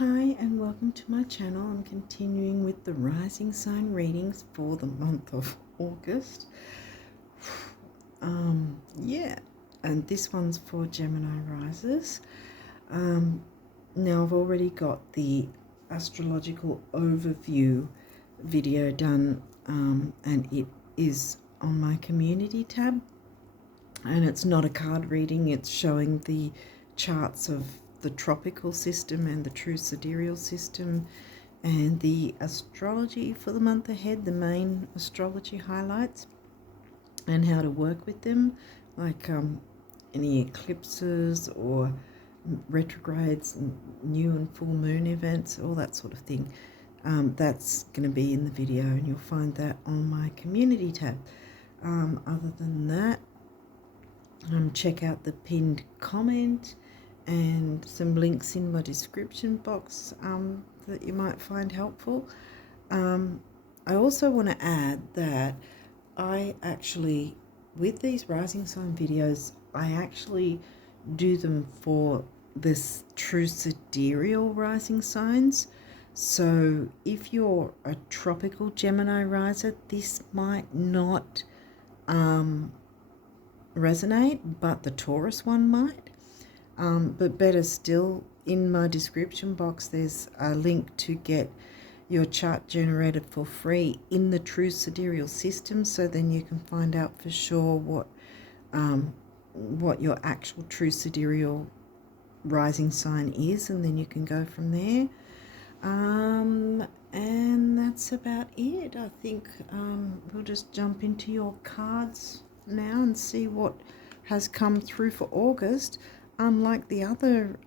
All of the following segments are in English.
Hi and welcome to my channel. I'm continuing with the rising sign readings for the month of August. Yeah, and this one's for Gemini risers. Now I've already got the astrological overview video done, and it is on my community tab, and it's not a card reading, it's showing the charts of the tropical system and the true sidereal system and the astrology for the month ahead, the main astrology highlights and how to work with them, like any eclipses or retrogrades, new and full moon events, all that sort of thing. That's going to be in the video, and you'll find that on my community tab. Other than that, check out the pinned comment and some links in my description box that you might find helpful. I also want to add that I actually, with these rising sign videos, I actually do them for this true sidereal rising signs. So if you're a tropical Gemini riser, this might not resonate, but the Taurus one might. But better still, in my description box there's a link to get your chart generated for free in the true sidereal system, so then you can find out for sure what your actual true sidereal rising sign is, and then you can go from there. And that's about it. I think we'll just jump into your cards now and see what has come through for August. Unlike the other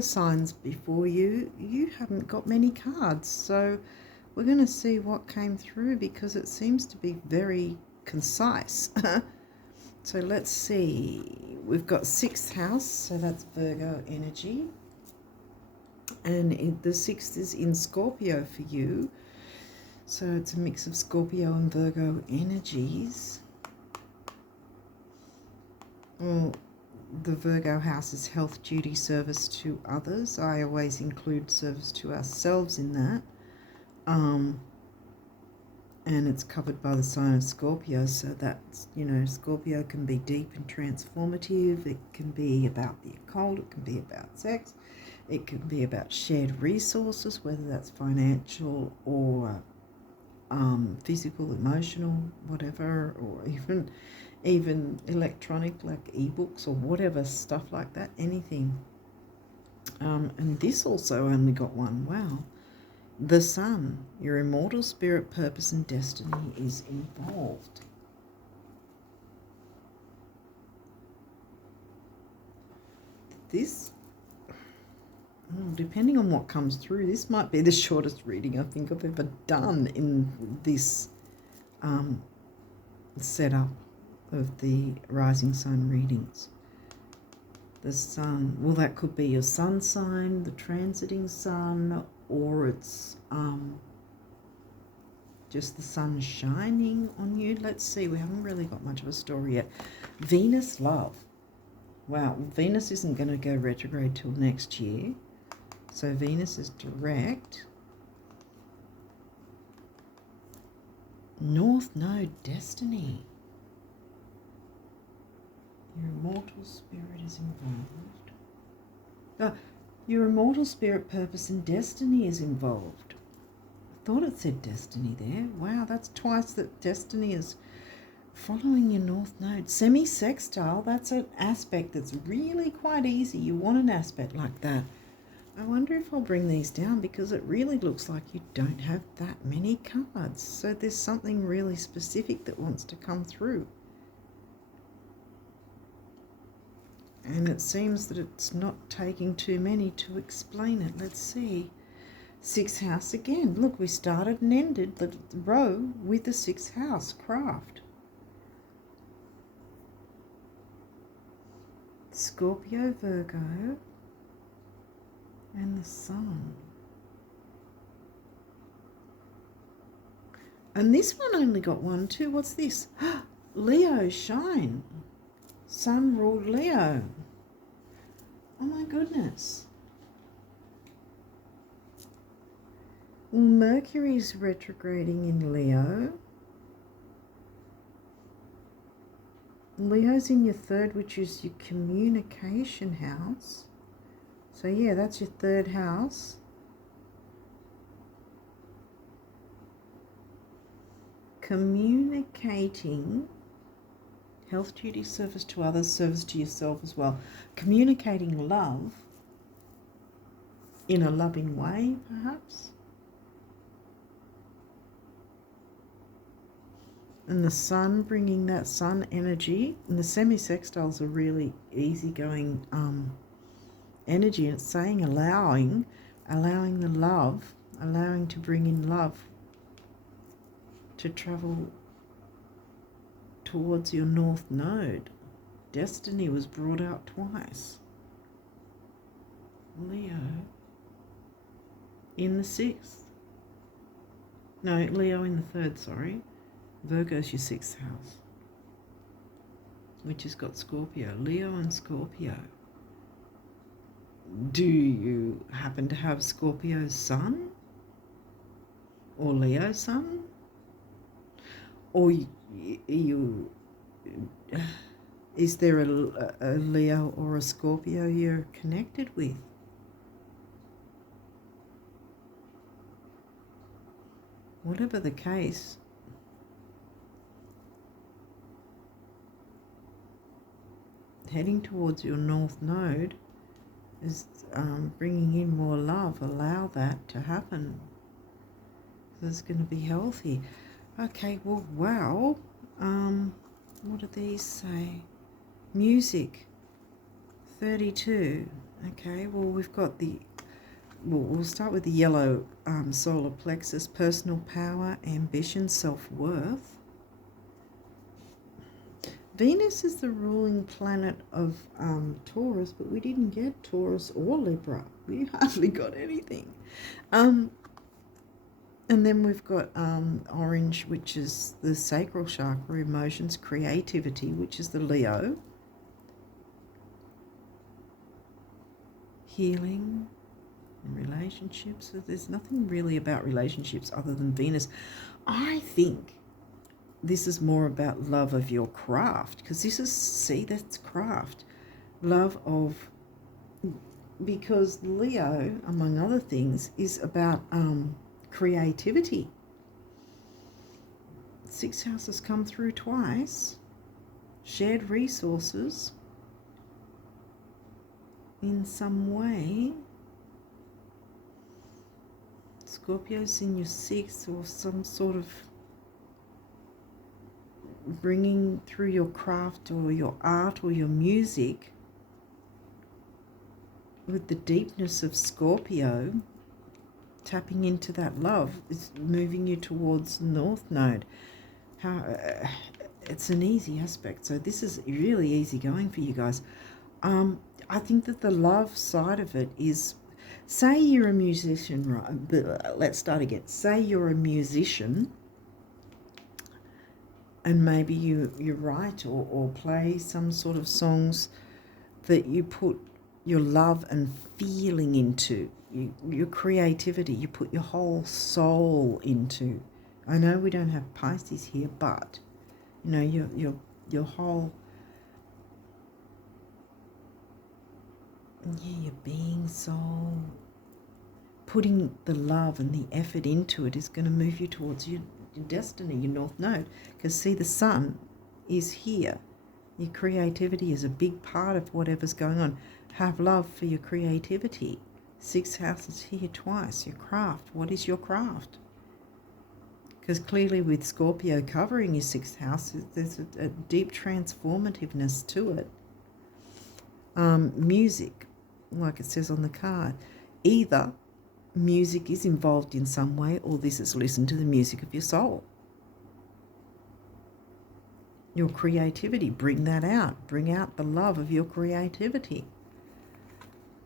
signs before you haven't got many cards, so we're going to see what came through because it seems to be very concise. So let's see. We've got 6th house, so that's Virgo energy, and the 6th is in Scorpio for you, so it's a mix of Scorpio and Virgo energies. Well, the Virgo house is health, duty, service to others. I always include service to ourselves in that. And it's covered by the sign of Scorpio, so that's, Scorpio can be deep and transformative. It can be about the occult. It can be about sex. It can be about shared resources, whether that's financial or physical, emotional, whatever, or even electronic, like ebooks or whatever, stuff like that, anything. And this also only got one. Wow. The Sun, your immortal spirit, purpose and destiny is involved. This, depending on what comes through, this might be the shortest reading I think I've ever done in this setup of the rising sign readings. The Sun, well, that could be your sun sign, the transiting sun, or it's just the sun shining on you. Let's see, we haven't really got much of a story yet. Venus, love. Wow, Venus isn't going to go retrograde till next year, so Venus is direct. North Node, destiny. Your immortal spirit is involved. Your immortal spirit, purpose and destiny is involved. I thought it said destiny there. Wow, that's twice that destiny is following your North Node. Semi-sextile, that's an aspect that's really quite easy. You want an aspect like that. I wonder if I'll bring these down because it really looks like you don't have that many cards. So there's something really specific that wants to come through. And it seems that it's not taking too many to explain it. Let's see. 6th house again. Look, we started and ended the row with the 6th house, craft. Scorpio, Virgo, and the Sun. And this one only got one too. What's this? Leo, shine. Sun ruled Leo. Oh my goodness. Mercury's retrograding in Leo. Leo's in your third, which is your communication house. So yeah, that's your third house. Communicating, health, duty, service to others, service to yourself as well. Communicating love in a loving way, perhaps. And the sun, bringing that sun energy. And the semi-sextiles are really easygoing energy. And it's saying allowing the love, allowing to bring in love to travel towards your north node. Destiny was brought out twice. Leo in the 6th. No, Leo in the 3rd, sorry. Virgo's your 6th house, which has got Scorpio. Leo and Scorpio. Do you happen to have Scorpio's sun? Or Leo's sun? Or is there a Leo or a Scorpio you're connected with? Whatever the case, heading towards your north node is bringing in more love. Allow that to happen. So it's going to be healthy. Okay, well, wow. What do these say? Music, 32. Okay, well, we've got we'll start with the yellow solar plexus, personal power, ambition, self-worth. Venus is the ruling planet of Taurus, but we didn't get Taurus or Libra. We hardly got anything. And then we've got orange, which is the sacral chakra, emotions, creativity, which is the Leo. Healing and relationships. So there's nothing really about relationships other than Venus. I think this is more about love of your craft, because this is, see, that's craft. Love of, because Leo, among other things, is about creativity. 6 houses come through twice. Shared resources in some way. Scorpio's in your 6th, or some sort of bringing through your craft or your art or your music with the deepness of Scorpio. Tapping into that love is moving you towards North Node. It's an easy aspect, so this is really easy going for you guys. I think that the love side of it is, say you're a musician, right? Let's start again. Say you're a musician, and maybe you write or play some sort of songs that you put your love and feeling into. Your creativity, you put your whole soul into. I know we don't have Pisces here, but you know, your whole, your being, soul, putting the love and the effort into it is going to move you towards your destiny, your North Node. Because see, the sun is here. Your creativity is a big part of whatever's going on. Have love for your creativity. 6 houses here twice. Your craft. What is your craft? Because clearly with Scorpio covering your 6th house, there's a deep transformativeness to it. Music, like it says on the card. Either music is involved in some way, or this is listen to the music of your soul. Your creativity, bring that out. Bring out the love of your creativity.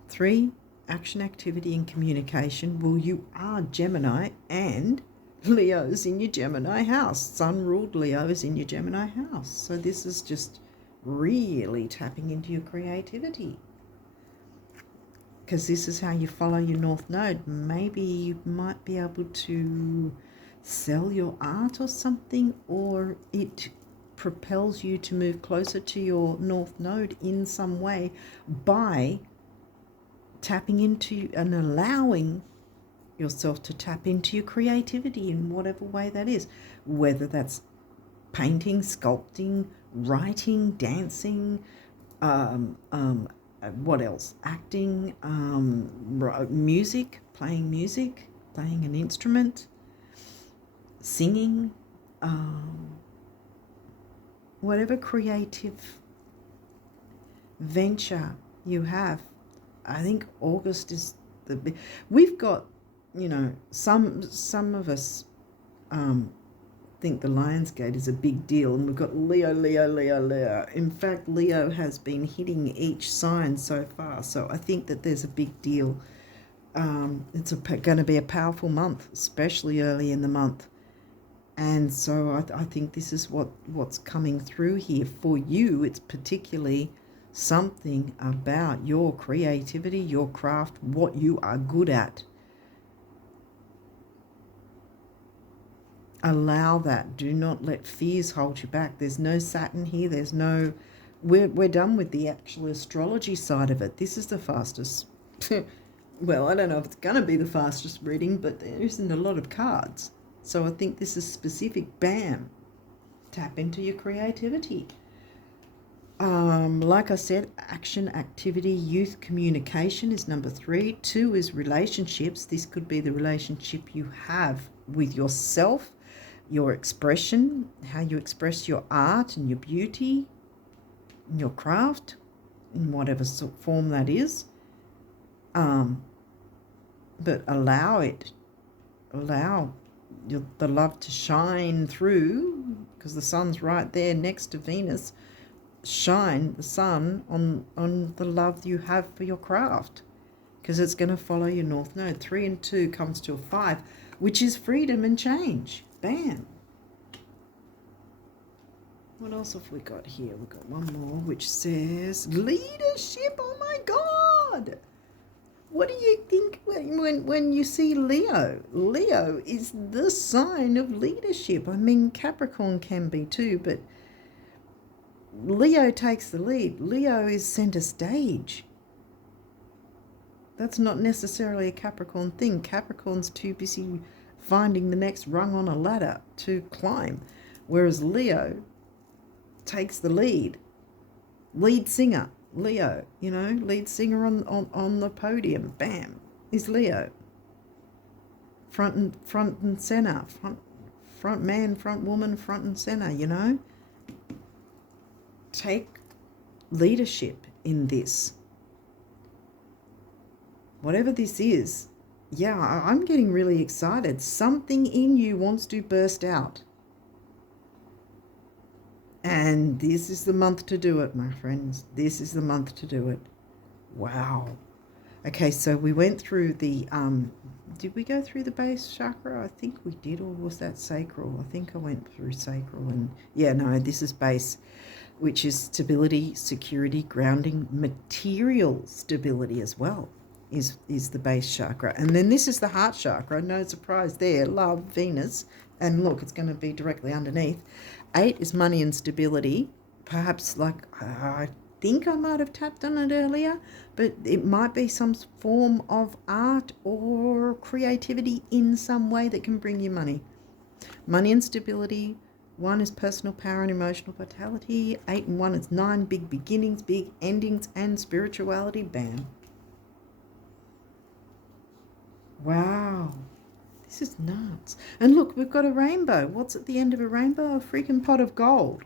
3, action, activity, and communication. Well, you are Gemini, and Leo's in your Gemini house. Sun-ruled Leo is in your Gemini house. So this is just really tapping into your creativity. because this is how you follow your North Node. Maybe you might be able to sell your art or something, or it propels you to move closer to your North Node in some way by tapping into and allowing yourself to tap into your creativity in whatever way that is, whether that's painting, sculpting, writing, dancing, what else? Acting, music, playing an instrument, singing, whatever creative venture you have. I think August is we've got, some of us think the Lionsgate is a big deal, and we've got Leo. In fact, Leo has been hitting each sign so far, so I think that there's a big deal. It's going to be a powerful month, especially early in the month, and so I think this is what's coming through here for you. It's particularly something about your creativity, your craft, what you are good at. Allow that. Do not let fears hold you back. There's no Saturn here. There's no... We're done with the actual astrology side of it. This is the fastest... well, I don't know if it's going to be the fastest reading, but there isn't a lot of cards. So I think this is specific. Bam. Tap into your creativity. Like I said, action, activity, youth, communication is number 3. 2 is relationships. This could be the relationship you have with yourself, your expression, how you express your art and your beauty, and your craft, in whatever form that is. But allow the love to shine through, because the sun's right there next to Venus. Shine the sun on the love you have for your craft, because it's going to follow your North Node. 3 and 2 comes to a 5, which is freedom and change. Bam. What else have we got here? We've got one more, which says leadership. Oh my God. What do you think when you see Leo? Leo is the sign of leadership. I mean, Capricorn can be too, but Leo takes the lead. Leo is center stage. That's not necessarily a Capricorn thing. Capricorn's too busy finding the next rung on a ladder to climb, whereas Leo takes the lead. Lead singer, Leo, lead singer on the podium, bam, is Leo. Front and center, front man, front woman, front and center, Take leadership in this. Whatever this is, yeah, I'm getting really excited. Something in you wants to burst out. And this is the month to do it, my friends. This is the month to do it. Wow. Okay, so we went through the, did we go through the base chakra? I think we did, or was that sacral? I think I went through sacral and, yeah, no, this is base, which is stability, security, grounding, material stability as well is the base chakra. And then this is the heart chakra. No surprise there. Love, Venus. And look, it's going to be directly underneath. 8 is money and stability. Perhaps I think I might have tapped on it earlier, but it might be some form of art or creativity in some way that can bring you money. Money and stability. 1 is personal power and emotional vitality. 8 and 1 is 9, big beginnings, big endings, and spirituality. Bam. Wow. This is nuts. And look, we've got a rainbow. What's at the end of a rainbow? A freaking pot of gold.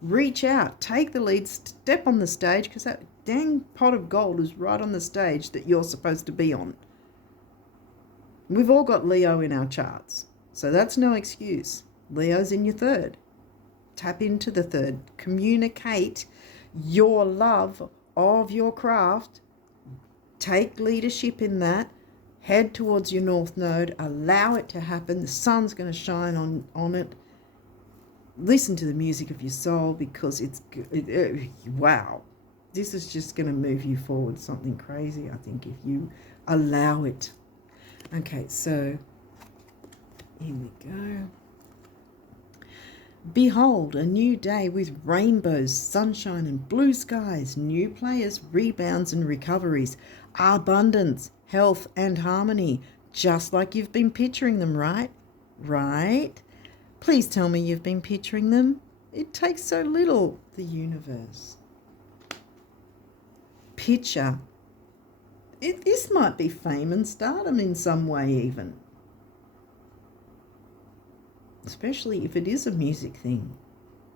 Reach out. Take the lead. Step on the stage, because that dang pot of gold is right on the stage that you're supposed to be on. We've all got Leo in our charts, so that's no excuse. Leo's in your 3rd. Tap into the 3rd. Communicate your love of your craft. Take leadership in that. Head towards your North Node. Allow it to happen. The sun's going to shine on it. Listen to the music of your soul, because it's wow. This is just going to move you forward something crazy, I think, if you allow it. Okay, so here we go. Behold, a new day with rainbows, sunshine and blue skies, new players, rebounds and recoveries, abundance, health and harmony, just like you've been picturing them, right? Right? Please tell me you've been picturing them. It takes so little, the universe. Picture. This might be fame and stardom in some way even. Especially if it is a music thing.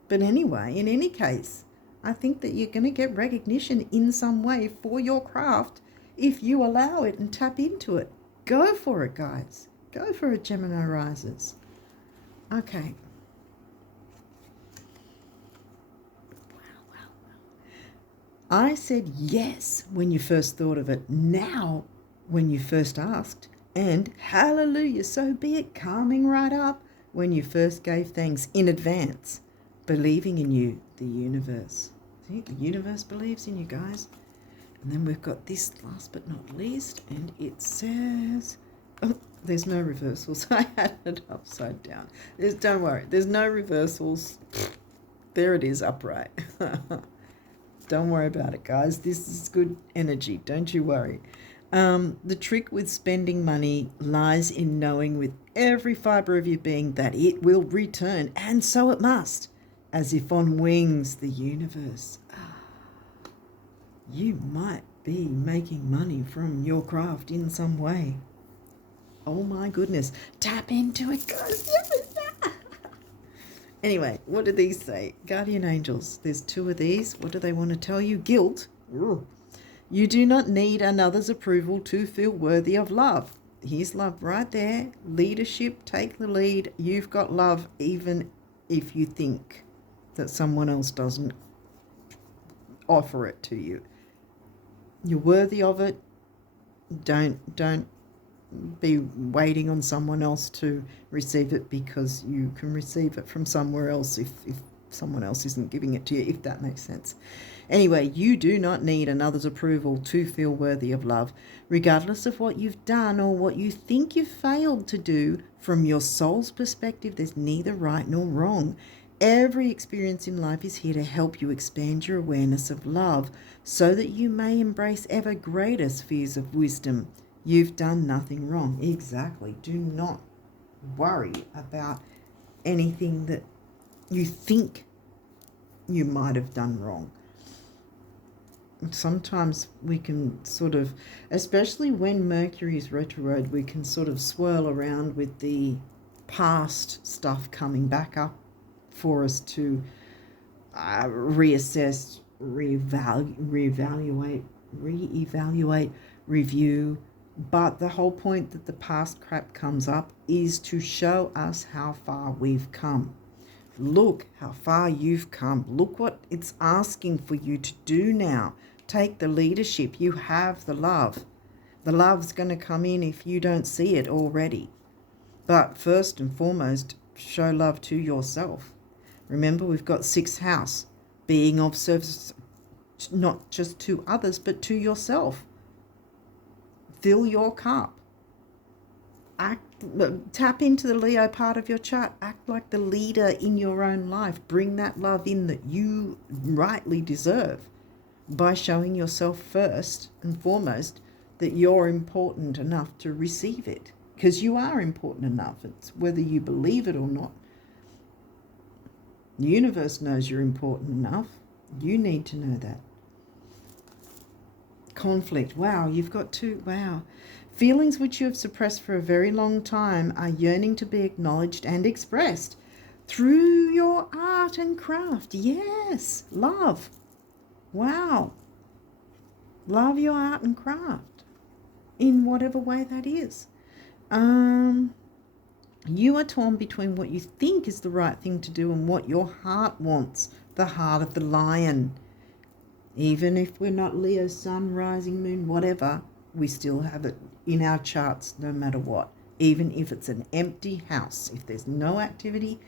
But anyway, in any case, I think that you're going to get recognition in some way for your craft if you allow it and tap into it. Go for it, guys. Go for it, Gemini risers. Okay. I said yes when you first thought of it, now when you first asked, and hallelujah, so be it, calming right up when you first gave thanks in advance, believing in you, the universe. See, the universe believes in you, guys. And then we've got this last but not least, and it says, oh, there's no reversals. I had it upside down. Don't worry, there's no reversals. There it is, upright. Don't worry about it, guys. This is good energy. Don't you worry. The trick with spending money lies in knowing with every fibre of your being that it will return, and so it must, as if on wings, the universe. You might be making money from your craft in some way. Oh my goodness. Tap into it, guys. Anyway, what do these say? Guardian angels. There's 2 of these. What do they want to tell you? Guilt. Ugh. You do not need another's approval to feel worthy of love. Here's love right there. Leadership. Take the lead. You've got love even if you think that someone else doesn't offer it to you. You're worthy of it. Don't be waiting on someone else to receive it, because you can receive it from somewhere else if someone else isn't giving it to you, if that makes sense. Anyway, you do not need another's approval to feel worthy of love, regardless of what you've done or what you think you've failed to do. From your soul's perspective, there's neither right nor wrong. Every experience in life is here to help you expand your awareness of love so that you may embrace ever greater spheres of wisdom. You've done nothing wrong. Exactly. Do not worry about anything that you think you might have done wrong. Sometimes we can sort of, especially when Mercury is retrograde, we can sort of swirl around with the past stuff coming back up for us to reassess, reevaluate, review. But the whole point that the past crap comes up is to show us how far we've come. Look how far you've come. Look what it's asking for you to do now. Take the leadership. You have the love. The love's going to come in if you don't see it already. But first and foremost, show love to yourself. Remember, we've got 6th house, being of service, not just to others, but to yourself. Fill your cup. Tap into the Leo part of your chart. Act like the leader in your own life. Bring that love in that you rightly deserve by showing yourself first and foremost that you're important enough to receive it. Because you are important enough. It's whether you believe it or not. The universe knows you're important enough. You need to know that. Conflict. Wow, you've got 2. Wow. Feelings which you have suppressed for a very long time are yearning to be acknowledged and expressed through your art and craft. Yes, love. Wow. Love your art and craft in whatever way that is. You are torn between what you think is the right thing to do and what your heart wants, the heart of the lion. Even if we're not Leo, sun, rising, moon, whatever, we still have it in our charts no matter what. Even if it's an empty house, if there's no activity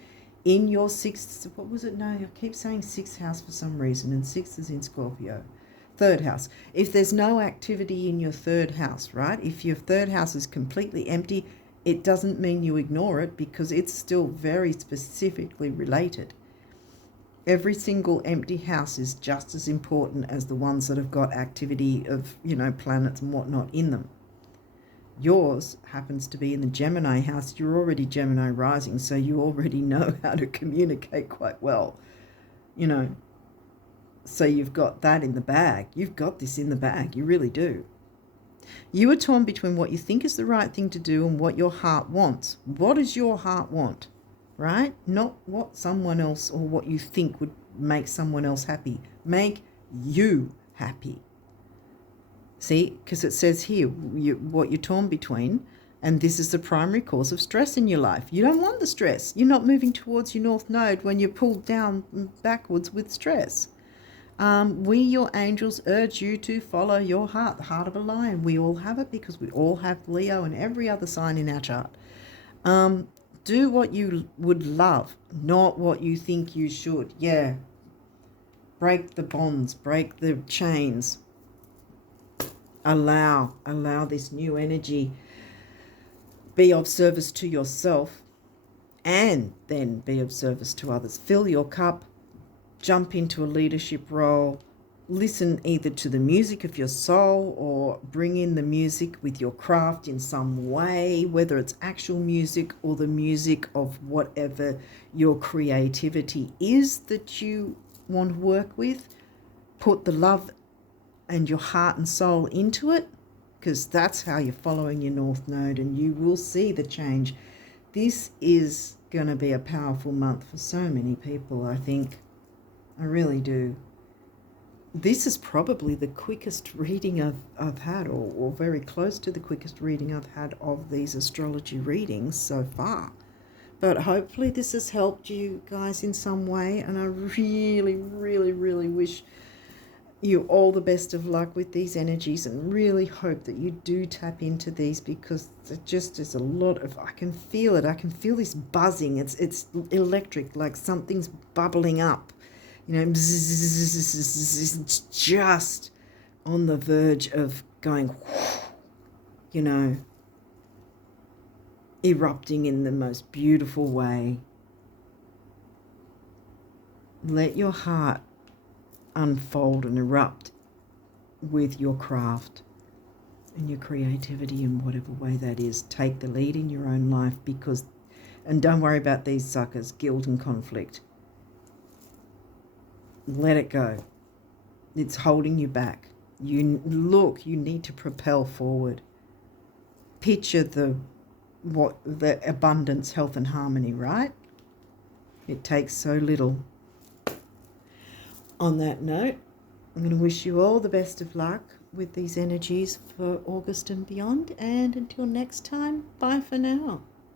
in your 6th, what was it? No, I keep saying 6th house for some reason, and 6th is in Scorpio. third house. If there's no activity in your third house, right? If your third house is completely empty, it doesn't mean you ignore it, because it's still very specifically related. Every single empty house is just as important as the ones that have got activity of, planets and whatnot in them. Yours happens to be in the Gemini house. You're already Gemini rising, so you already know how to communicate quite well, So you've got that in the bag. You've got this in the bag. You really do. You are torn between what you think is the right thing to do and what your heart wants. What does your heart want, right? Not what someone else or what you think would make someone else happy. Make you happy. See, because it says here what you're torn between, and this is the primary cause of stress in your life. You don't want the stress. You're not moving towards your North Node when you're pulled down backwards with stress. We, your angels, urge you to follow your heart, the heart of a lion. We all have it because we all have Leo and every other sign in our chart. Do what you would love, not what you think you should. Yeah. Break the bonds, break the chains. Allow this new energy. Be of service to yourself and then be of service to others. Fill your cup. Jump into a leadership role, listen either to the music of your soul or bring in the music with your craft in some way, whether it's actual music or the music of whatever your creativity is that you want to work with. Put the love and your heart and soul into it, because that's how you're following your North Node, and you will see the change. This is going to be a powerful month for so many people, I think. I really do. This is probably the quickest reading I've had, or very close to the quickest reading I've had of these astrology readings so far. But hopefully this has helped you guys in some way, and I really, really, really wish you all the best of luck with these energies, and really hope that you do tap into these, because it just is a lot of, I can feel it. I can feel this buzzing. It's electric, like something's bubbling up. It's just on the verge of going, erupting in the most beautiful way. Let your heart unfold and erupt with your craft and your creativity in whatever way that is. Take the lead in your own life, and don't worry about these suckers, guilt and conflict. Let it go. It's holding you back. You need to propel forward. Picture the abundance, health and harmony, right? It takes so little. On that note, I'm going to wish you all the best of luck with these energies for August and beyond. And until next time, bye for now.